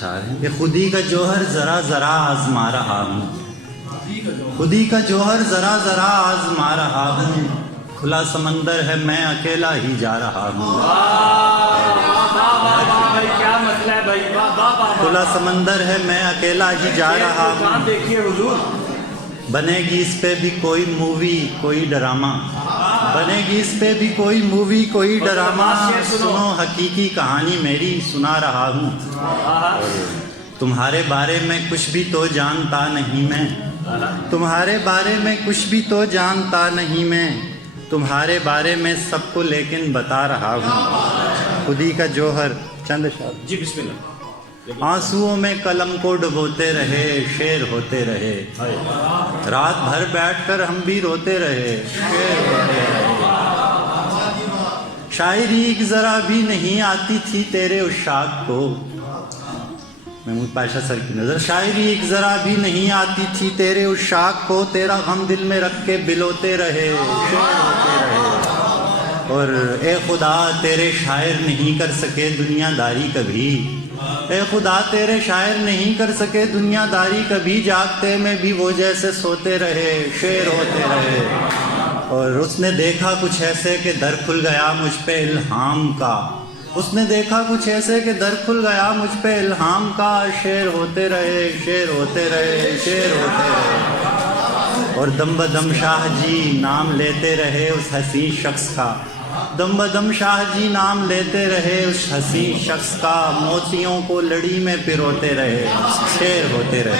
اشعار ہیں کہ خودی کا جوہر ذرا ذرا آزما رہا ہوں، خودی کا جوہر ذرا ذرا آزما رہا ہوں، کھلا سمندر ہے میں اکیلا ہی جا رہا ہوں، کیا مسئلہ ہے بھائی؟ کھلا سمندر ہے میں اکیلا ہی جا رہا ہوں، دیکھیے حضور، بنے گی اس پہ بھی کوئی مووی کوئی ڈرامہ، بنے گی اس پہ بھی کوئی مووی کوئی ڈرامہ، سنو حقیقی کہانی میری سنا رہا ہوں، تمہارے بارے میں کچھ بھی تو جانتا نہیں میں، تمہارے بارے میں کچھ بھی تو جانتا نہیں میں، تمہارے بارے میں سب کو لیکن بتا رہا ہوں، خودی کا جوہر چند اشعار۔ جی بسم اللہ۔ آنسوؤں میں قلم کو ڈبوتے رہے شعر ہوتے رہے، رات بھر بیٹھ کر ہم بھی روتے رہے شعر ہوتے رہے، شاعری ایک ذرا بھی نہیں آتی تھی تیرے عشاق کو، محمود پاشا سر کی نظر، شاعری ایک ذرا بھی نہیں آتی تھی تیرے عشاق کو، تیرا غم دل میں رکھ کے بلوتے رہے شعر ہوتے رہے، اور اے خدا تیرے شاعر نہیں کر سکے دنیا داری کبھی، اے خدا تیرے شاعر نہیں کر سکے دنیا داری کبھی، جاگتے میں بھی وہ جیسے سوتے رہے شعر ہوتے رہے، اور اس نے دیکھا کچھ ایسے کہ در کھل گیا مجھ پہ الہام کا، اس نے دیکھا کچھ ایسے کہ در کھل گیا مجھ پہ الہام کا، شعر ہوتے رہے شعر ہوتے رہے شعر ہوتے رہے، اور دم بدم شاہ جی نام لیتے رہے اس حسین شخص کا، دم بدم شاہ جی نام لیتے رہے اس حسین شخص کا، موتیوں کو لڑی میں پروتے رہے شعر ہوتے رہے۔